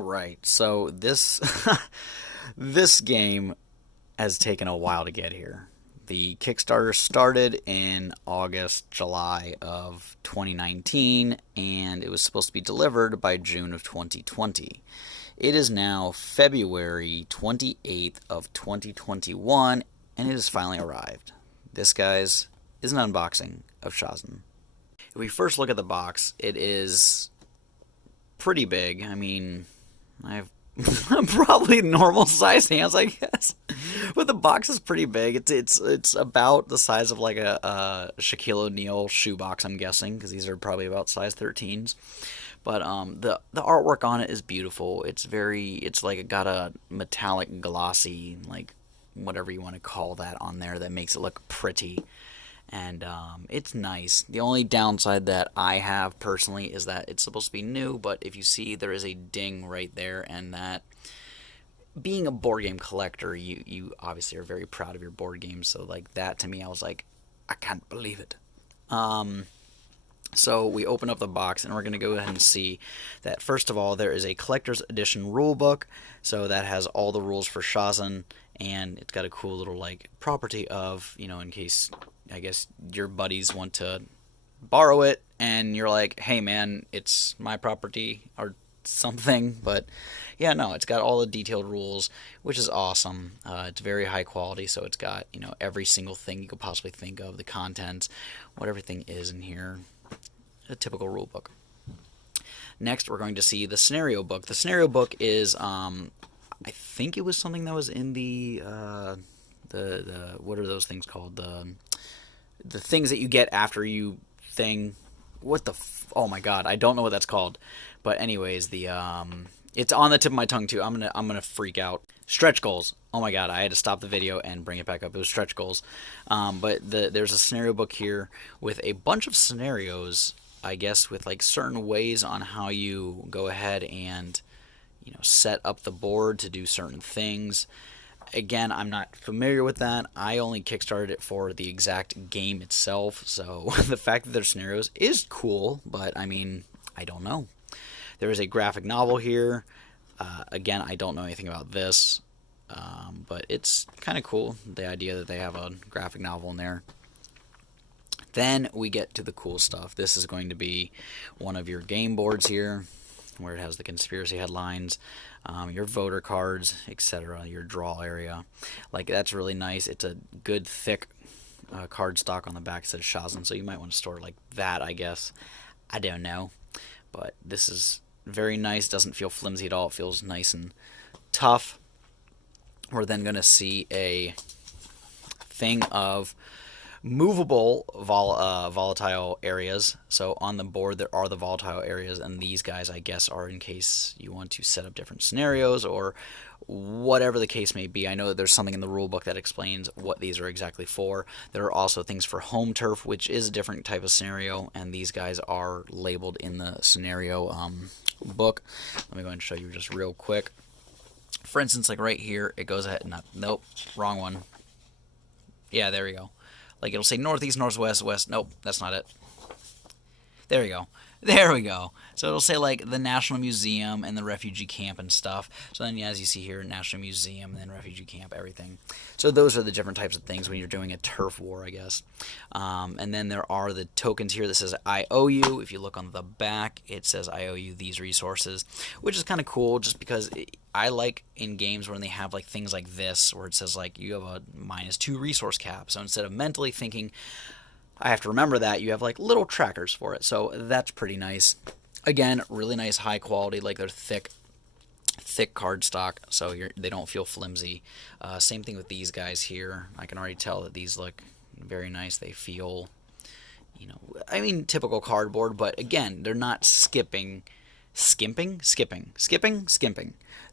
Right. So this this game has taken a while to get here. The Kickstarter started in August, July of 2019, and it was supposed to be delivered by June of 2020. It is now February 28th of 2021, and it has finally arrived. This, guys, is an unboxing of Shasn. If we first look at the box, it is pretty big. I mean, I have probably normal size hands, I guess. But the box is pretty big. It's about the size of like a Shaquille O'Neal shoebox, I'm guessing, because these are probably about size 13s. But the artwork on it is beautiful. It's like it got a metallic glossy, like whatever you want to call that on there, that makes it look pretty. And it's nice. The only downside that I have personally is that it's supposed to be new, but if you see, there is a ding right there, and that, being a board game collector, you obviously are very proud of your board games, so like that to me, I was like, I can't believe it. So we open up the box, and we're going to go ahead and see that, first of all, there is a collector's edition rule book, so that has all the rules for Shasn, and it's got a cool little like property of, in case, I guess, your buddies want to borrow it, and you're like, hey man, it's my property, or something. But yeah, no, it's got all the detailed rules, which is awesome. It's very high quality, so it's got, every single thing you could possibly think of, the contents, what everything is in here. A typical rule book. Next, we're going to see the scenario book. The scenario book is, I think it was something that was in the what are those things called? The things that you get after you thing. Oh my god, I don't know what that's called. But anyways, it's on the tip of my tongue too. I'm gonna freak out. Stretch goals. Oh my god, I had to stop the video and bring it back up. It was stretch goals. But there's a scenario book here with a bunch of scenarios, I guess, with like certain ways on how you go ahead and set up the board to do certain things. Again, I'm not familiar with that. I only kickstarted it for the exact game itself, so the fact that there's scenarios is cool, but I mean, I don't know. There is a graphic novel here. Again, I don't know anything about this, but it's kind of cool, the idea that they have a graphic novel in there. Then we get to the cool stuff. This is going to be one of your game boards here, where it has the conspiracy headlines, your voter cards, etc., your draw area. Like, that's really nice. It's a good, thick card stock on the back that says Shasn, so you might want to store it like that, I guess. I don't know. But this is very nice. Doesn't feel flimsy at all. It feels nice and tough. We're then going to see a thing of movable volatile areas. So on the board there are the volatile areas, and these guys, I guess, are in case you want to set up different scenarios or whatever the case may be. I know that there's something in the rule book that explains what these are exactly for. There are also things for home turf, which is a different type of scenario, and these guys are labeled in the scenario book. Let me go ahead and show you just real quick. For instance, like right here, it goes ahead. Nope, wrong one. Yeah, there we go. Like, it'll say northeast, northwest, west. Nope, that's not it. There we go. There we go. So it'll say, like, the National Museum and the refugee camp and stuff. So then, as you see here, National Museum and then refugee camp, everything. So those are the different types of things when you're doing a turf war, I guess. And then there are the tokens here that says I owe you. If you look on the back, it says I owe you these resources, which is kind of cool just because I like in games when they have like things like this where it says like you have a -2 resource cap. So instead of mentally thinking I have to remember that, you have like little trackers for it. So that's pretty nice. Again, really nice high quality, like they're thick cardstock, so they don't feel flimsy. Same thing with these guys here. I can already tell that these look very nice. They feel, I mean, typical cardboard, but again, they're not skimping.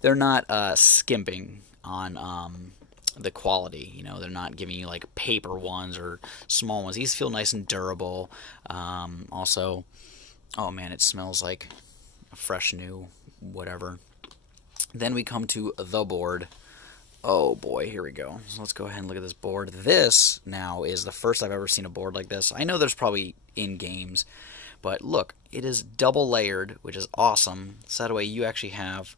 They're not skimping on the quality. They're not giving you like paper ones or small ones. These feel nice and durable. Also, oh man, it smells like a fresh new whatever. Then we come to the board. Oh boy, here we go. So let's go ahead and look at this board. This now is the first I've ever seen a board like this. I know there's probably in games, But look, it is double layered, which is awesome. So that way you actually have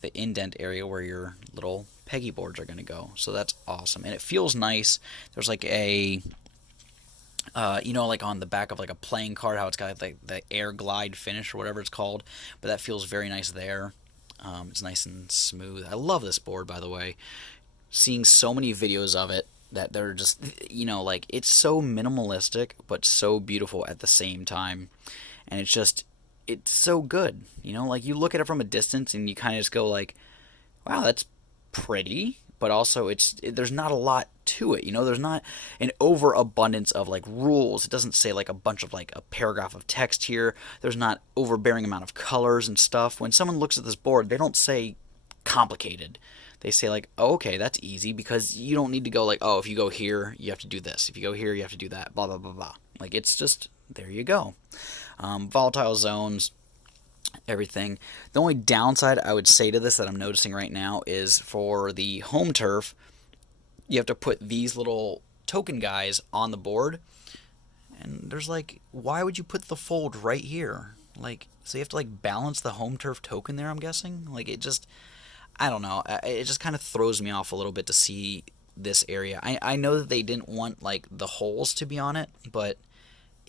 the indent area where your little peggy boards are going to go. So that's awesome. And it feels nice. There's like a, like on the back of like a playing card, how it's got like the air glide finish or whatever it's called. But that feels very nice there. It's nice and smooth. I love this board, by the way. Seeing so many videos of it that they're just, like it's so minimalistic but so beautiful at the same time. And it's so good. Like you look at it from a distance and you kind of just go like, wow, that's pretty, but also there's not a lot to it. There's not an overabundance of like rules. It doesn't say like a bunch of like a paragraph of text here. There's not overbearing amount of colors and stuff. When someone looks at this board, they don't say complicated. They say like, oh, okay, that's easy, because you don't need to go like, oh, if you go here, you have to do this. If you go here, you have to do that. Blah blah blah blah. Like it's just there you go. Volatile zones, everything. The only downside I would say to this that I'm noticing right now is for the home turf, you have to put these little token guys on the board, and there's like, why would you put the fold right here? Like, so you have to like balance the home turf token there, I'm guessing. Like I don't know. It just kind of throws me off a little bit to see this area. I know that they didn't want like the holes to be on it, but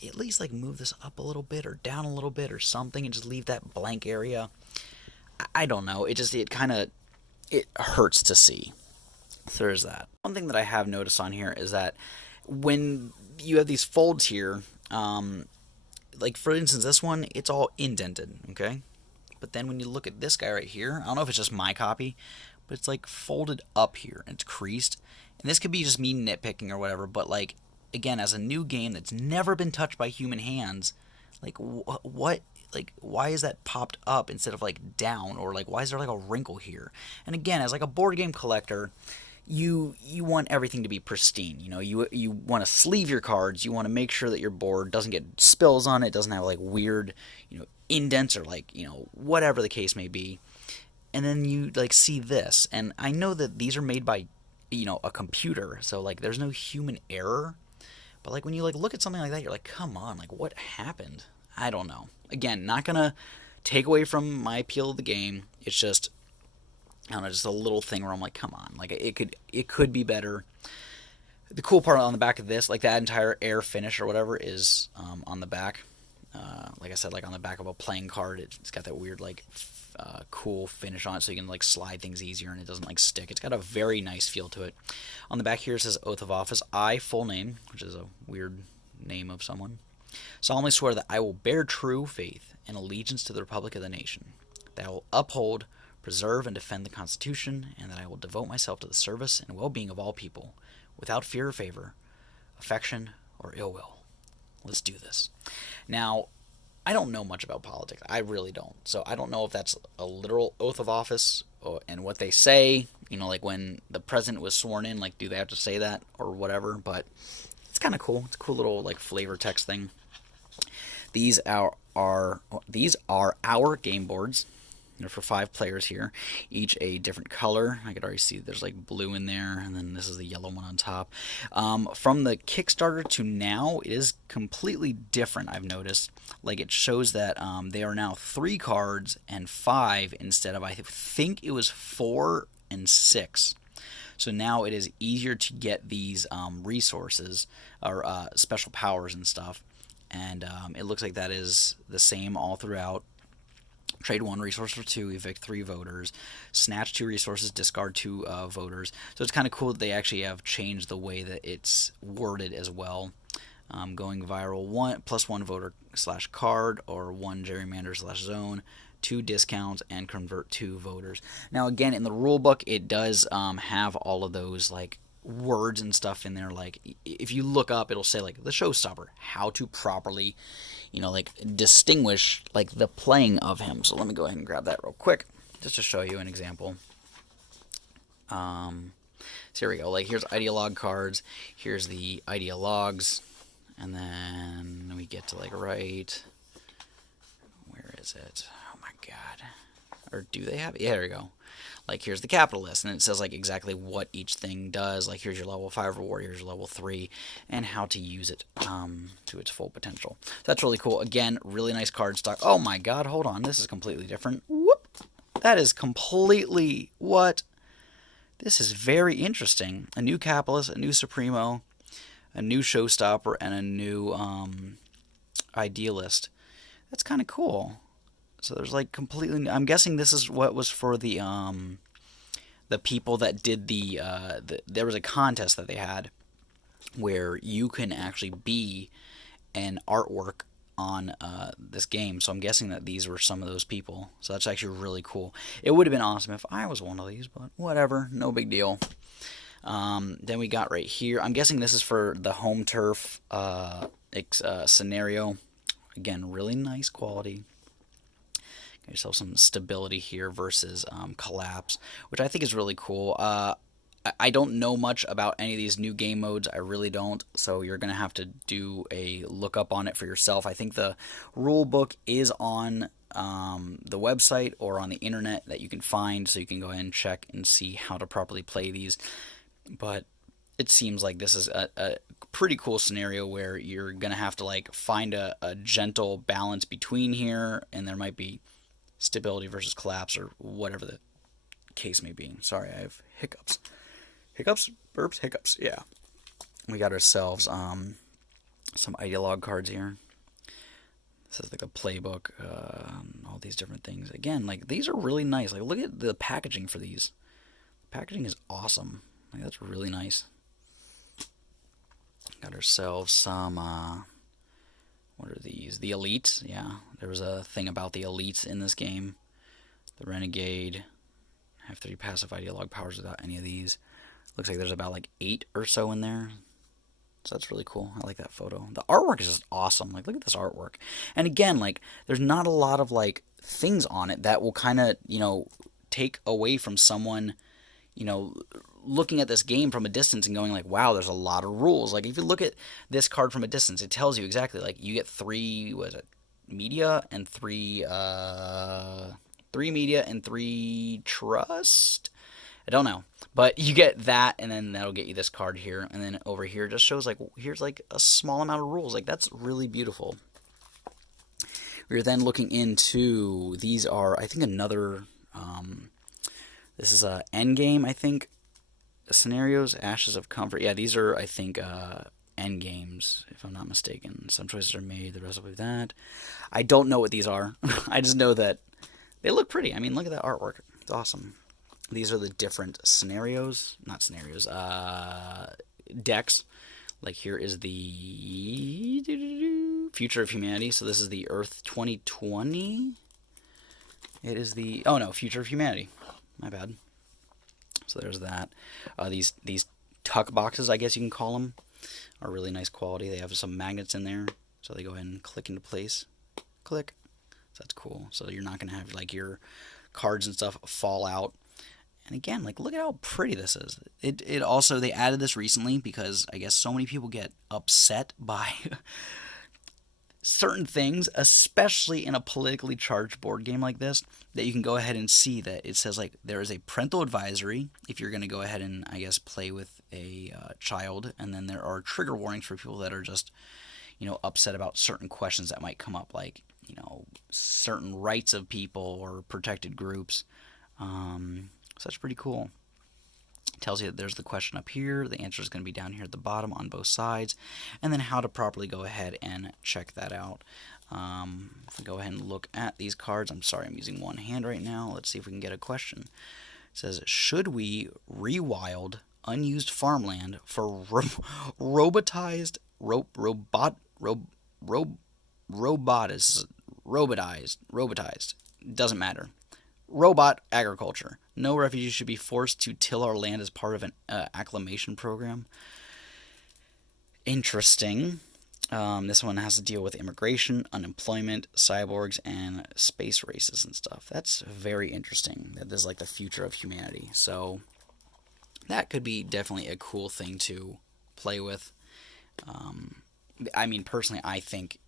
at least like move this up a little bit or down a little bit or something and just leave that blank area. I don't know. It hurts to see. So there's that. One thing that I have noticed on here is that when you have these folds here, like for instance this one, it's all indented, okay? But then when you look at this guy right here, I don't know if it's just my copy, but it's like folded up here and it's creased. And this could be just me nitpicking or whatever, but like, again, as a new game that's never been touched by human hands, like what, like why is that popped up instead of like down, or like why is there like a wrinkle here? And again, as like a board game collector, you want everything to be pristine. You want to sleeve your cards. You want to make sure that your board doesn't get spills on it, doesn't have like weird, indents or like, whatever the case may be. And then you like see this, and I know that these are made by, a computer, so like there's no human error. But like when you like look at something like that, you're like, come on, like what happened? I don't know. Again, not gonna take away from my appeal of the game. It's just, I don't know, just a little thing where I'm like, come on, like it could be better. The cool part on the back of this, like that entire air finish or whatever, is on the back. Like I said, like on the back of a playing card, it's got that weird like cool finish on it, so you can like slide things easier and it doesn't like stick. It's got a very nice feel to it. On the back here it says Oath of Office. I, full name, which is a weird name of someone, solemnly swear that I will bear true faith and allegiance to the Republic of the nation, that I will uphold, preserve, and defend the Constitution, and that I will devote myself to the service and well-being of all people, without fear or favor, affection, or ill will. Let's do this. Now, I don't know much about politics. I really don't. So I don't know if that's a literal oath of office and what they say. Like when the president was sworn in, like do they have to say that or whatever? But it's kind of cool. It's a cool little like flavor text thing. These are our game boards. For 5 players here, each a different color. I could already see there's like blue in there, and then this is the yellow one on top. From the Kickstarter to now, it is completely different, I've noticed. Like it shows that they are now 3 cards and 5 instead of, I think it was 4 and 6. So now it is easier to get these resources or special powers and stuff. And it looks like that is the same all throughout. Trade 1 resource for 2, evict 3 voters, snatch 2 resources, discard 2 voters. So it's kind of cool that they actually have changed the way that it's worded as well. Going viral, +1 voter / card, or 1 gerrymander / zone, 2 discounts, and convert 2 voters. Now again, in the rule book, it does have all of those like words and stuff in there. Like if you look up, it'll say like the showstopper, how to properly like distinguish like the playing of him. So let me go ahead and grab that real quick just to show you an example. So here we go. Like here's Idealogue Cards, here's the Idealogues, and then we get to like right, where is it? Oh my god. Or do they have it? Yeah, there we go. Like, here's the capital list, and it says like exactly what each thing does. Like, here's your level 5 reward, here's your level 3, and how to use it to its full potential. So that's really cool. Again, really nice card stock. Oh my god, hold on, this is completely different. Whoop! That is completely what? This is very interesting. A new capitalist, a new supremo, a new showstopper, and a new idealist. That's kind of cool. So there's like completely. I'm guessing this is what was for the people that did there was a contest that they had where you can actually be an artwork on this game. So I'm guessing that these were some of those people. So that's actually really cool. It would have been awesome if I was one of these, but whatever, no big deal. Then we got right here. I'm guessing this is for the home turf scenario. Again, really nice quality. Get yourself some stability here versus collapse, which I think is really cool. I don't know much about any of these new game modes. I really don't. So you're going to have to do a lookup on it for yourself. I think the rule book is on the website or on the internet that you can find. So you can go ahead and check and see how to properly play these. But it seems like this is a pretty cool scenario where you're going to have to like find a gentle balance between here. And there might be stability versus collapse or whatever the case may be. Sorry, I have hiccups. Hiccups? Burps? Hiccups. Yeah. We got ourselves some Idealogue cards here. This is like a playbook, all these different things. Again, like these are really nice. Like look at the packaging for these. The packaging is awesome. Like that's really nice. Got ourselves some what are these? The Elite. Yeah, there was a thing about the Elites in this game. The Renegade. Have 3 passive Idealogue powers without any of these. Looks like there's about like 8 or so in there. So that's really cool. I like that photo. The artwork is just awesome. Like, look at this artwork. And again, like, there's not a lot of like things on it that will kind of, take away from someone, looking at this game from a distance and going like, wow, there's a lot of rules. Like, if you look at this card from a distance, it tells you exactly, like, you get 3, what is it, media and 3 media and 3 trust. I don't know, but you get that, and then that'll get you this card here, and then over here just shows like here's like a small amount of rules. Like that's really beautiful. We're then looking into these are I think another. This is a end game I think scenarios. Ashes of Comfort. Yeah, these are I think end games if I'm not mistaken. Some choices are made. The rest will be that. I don't know what these are. I just know that they look pretty. I mean, look at that artwork. It's awesome. These are the different scenarios, not scenarios, decks. Like here is the Future of Humanity. So this is the Earth 2020. It is the, oh no, Future of Humanity. My bad. So there's that. These tuck boxes, I guess you can call them, are really nice quality. They have some magnets in there, so they go ahead and click into place. Click. So that's cool. So you're not going to have like your cards and stuff fall out. And again, like look at how pretty this is. It also, they added this recently because I guess so many people get upset by certain things, especially in a politically charged board game like this, that you can go ahead and see that it says like there is a parental advisory if you're going to go ahead and I guess play with a child, and then there are trigger warnings for people that are just upset about certain questions that might come up, like certain rights of people or protected groups. So that's pretty cool. It tells you that there's the question up here. The answer is going to be down here at the bottom on both sides. And then how to properly go ahead and check that out. If we go ahead and look at these cards. I'm sorry, I'm using one hand right now. Let's see if we can get a question. It says, should we rewild unused farmland for robotized doesn't matter. Robot agriculture. No refugees should be forced to till our land as part of an acclimation program. Interesting. This one has to deal with immigration, unemployment, cyborgs, and space races and stuff. That's very interesting. That is like the future of humanity. So that could be definitely a cool thing to play with. I mean, personally, I think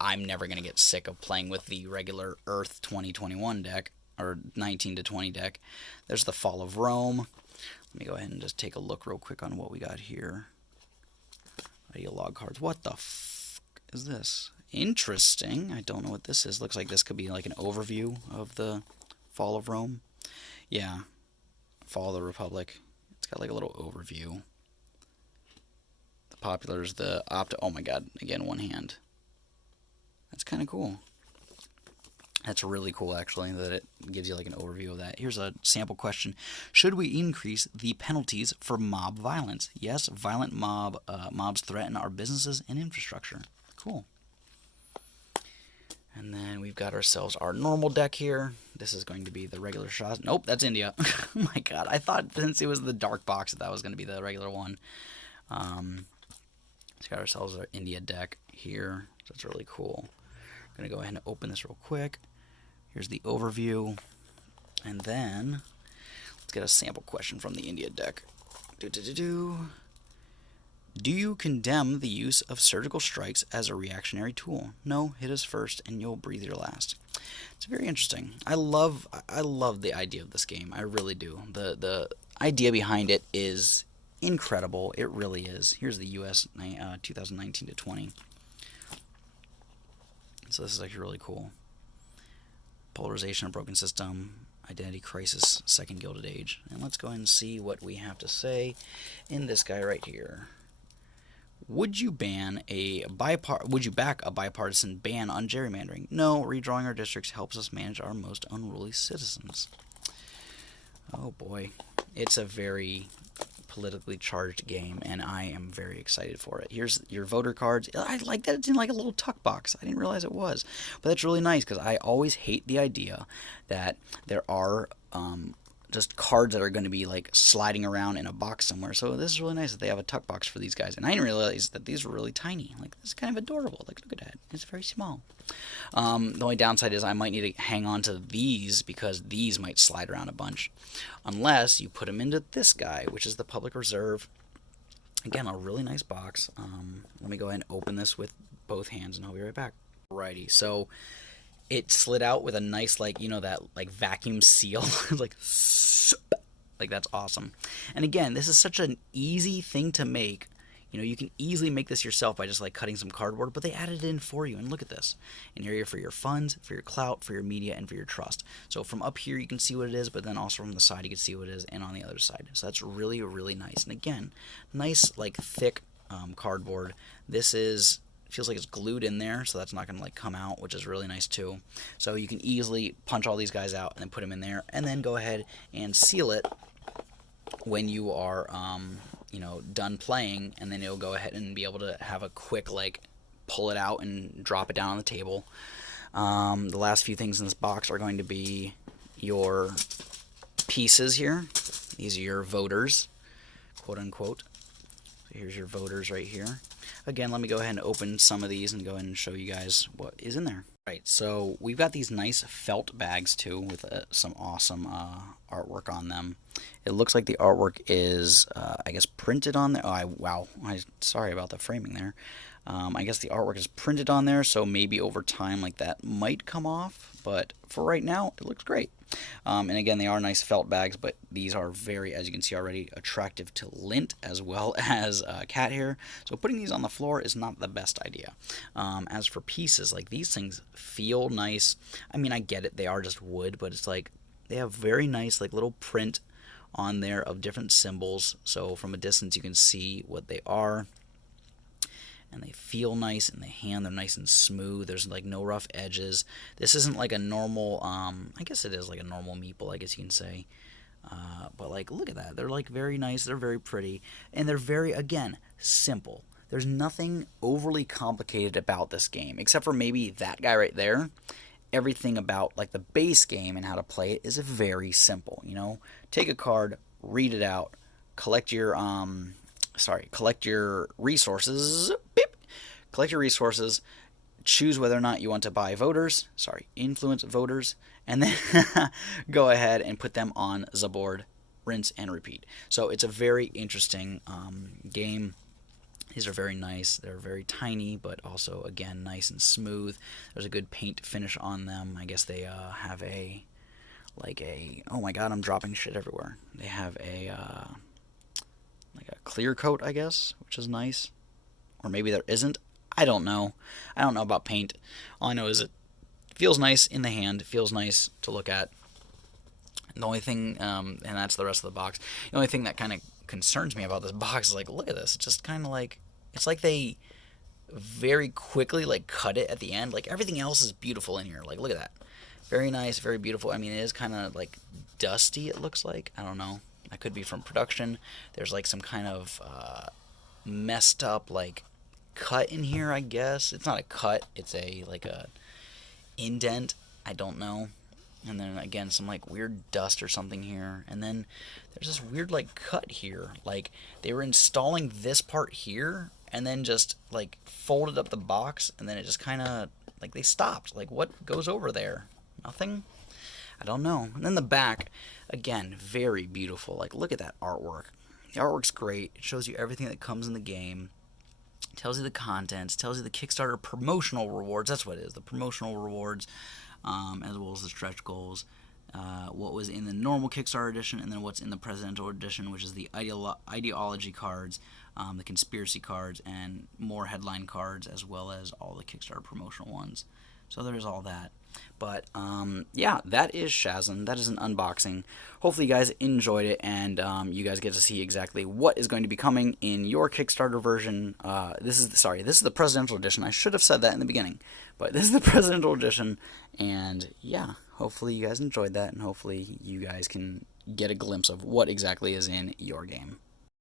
I'm never going to get sick of playing with the regular Earth 2021 deck. or 19 to 20 deck. There's the Fall of Rome. Let me go ahead and just take a look real quick on what we got here. Idealogue Cards. What the f is this? Interesting. I don't know what this is. Looks like this could be like an overview of the Fall of Rome. Yeah. Fall of the Republic. It's got like a little overview. The popular is the oh my god, again, one hand. That's kind of cool. That's really cool, actually, that it gives you like an overview of that. Here's a sample question. Should we increase the penalties for mob violence? Yes, violent mobs threaten our businesses and infrastructure. Cool. And then we've got ourselves our normal deck here. This is going to be the regular shot. Nope, that's India. Oh my god, I thought since it was the dark box that was going to be the regular one. Let's got ourselves our India deck here. So that's really cool. I'm going to go ahead and open this real quick. Here's the overview. And then let's get a sample question from the India deck. Do you condemn the use of surgical strikes as a reactionary tool? No, hit us first and you'll breathe your last. It's very interesting. I love the idea of this game. I really do. The idea behind it is incredible. It really is. Here's the US 2019 to 20. So this is actually really cool. Polarization of Broken System, Identity Crisis, Second Gilded Age. And let's go ahead and see what we have to say in this guy right here. Would you back a bipartisan ban on gerrymandering? No, redrawing our districts helps us manage our most unruly citizens. Oh boy. It's a very politically charged game, and I am very excited for it. Here's your voter cards. I like that it's in like a little tuck box. I didn't realize it was, but that's really nice because I always hate the idea that there are just cards that are going to be like sliding around in a box somewhere. So this is really nice that they have a tuck box for these guys, and I didn't realize that these were really tiny. Like, this is kind of adorable. Like, look at that. It's very small. The only downside is I might need to hang on to these because these might slide around a bunch, unless you put them into this guy, which is the Public Reserve. Again, a really nice box. Let me go ahead and open this with both hands, and I'll be right back. Alrighty, so it slid out with a nice, like, you know, that like vacuum seal, like that's awesome. And again, this is such an easy thing to make. You know, you can easily make this yourself by just like cutting some cardboard, but they added it in for you. And look at this, an area for your funds, for your clout, for your media, and for your trust. So from up here you can see what it is, but then also from the side you can see what it is, and on the other side. So that's really, really nice. And again, nice like thick cardboard. This is feels like it's glued in there, so that's not going to like come out, which is really nice too. So you can easily punch all these guys out and then put them in there, and then go ahead and seal it when you are you know, done playing, and then it'll go ahead and be able to have a quick like pull it out and drop it down on the table. The last few things in this box are going to be your pieces here. These are your voters, quote unquote. So here's your voters right here. Again, let me go ahead and open some of these and go ahead and show you guys what is in there. Right, so we've got these nice felt bags too with some awesome artwork on them. It looks like the artwork is, I guess, printed on there. Oh, wow, sorry about the framing there. I guess the artwork is printed on there, so maybe over time like that might come off, but for right now it looks great. And again, they are nice felt bags, but these are very, as you can see already, attractive to lint as well as cat hair. So putting these on the floor is not the best idea. As for pieces, like these things feel nice. I mean, I get it, they are just wood, but it's like they have very nice like little print on there of different symbols. So from a distance you can see what they are. And they feel nice in the hand. They're nice and smooth. There's like no rough edges. This isn't like a normal, I guess it is like a normal meeple, I guess you can say. But like, look at that. They're like very nice. They're very pretty. And they're very, again, simple. There's nothing overly complicated about this game, except for maybe that guy right there. Everything about like the base game and how to play it is very simple. You know, take a card, read it out, collect your resources. Beep. Collect your resources. Choose whether or not you want to buy voters. Influence voters, and then go ahead and put them on the board. Rinse and repeat. So it's a very interesting game. These are very nice. They're very tiny, but also, again, nice and smooth. There's a good paint finish on them. I guess they have a like a, oh my god, I'm dropping shit everywhere. They have a like a clear coat, I guess, which is nice. Or maybe there isn't. I don't know. I don't know about paint. All I know is it feels nice in the hand. It feels nice to look at. The only thing, and that's the rest of the box. The only thing that kind of concerns me about this box is like, look at this. It's just kind of like, it's like they very quickly like cut it at the end. Like everything else is beautiful in here. Like look at that. Very nice, very beautiful. I mean, it is kind of like dusty, it looks like. I don't know. That could be from production. There's like some kind of messed up like cut in here, I guess. It's not a cut. It's a like a indent. I don't know. And then again, some like weird dust or something here. And then there's this weird like cut here. Like they were installing this part here and then just like folded up the box and then it just kind of like they stopped. Like what goes over there? Nothing? I don't know. And then the back, again, very beautiful. Like look at that artwork. The artwork's great. It shows you everything that comes in the game. It tells you the contents. Tells you the Kickstarter promotional rewards. That's what it is. The promotional rewards. As well as the stretch goals, what was in the normal Kickstarter edition, and then what's in the Presidential edition, which is the Ideology cards, the Conspiracy cards, and more headline cards, as well as all the Kickstarter promotional ones. So there's all that. But yeah, that is Shasn. That is an unboxing. Hopefully you guys enjoyed it, and you guys get to see exactly what is going to be coming in your Kickstarter version. This is the Presidential edition. I should have said that in the beginning, but this is the Presidential edition. And yeah, hopefully you guys enjoyed that, and hopefully you guys can get a glimpse of what exactly is in your game.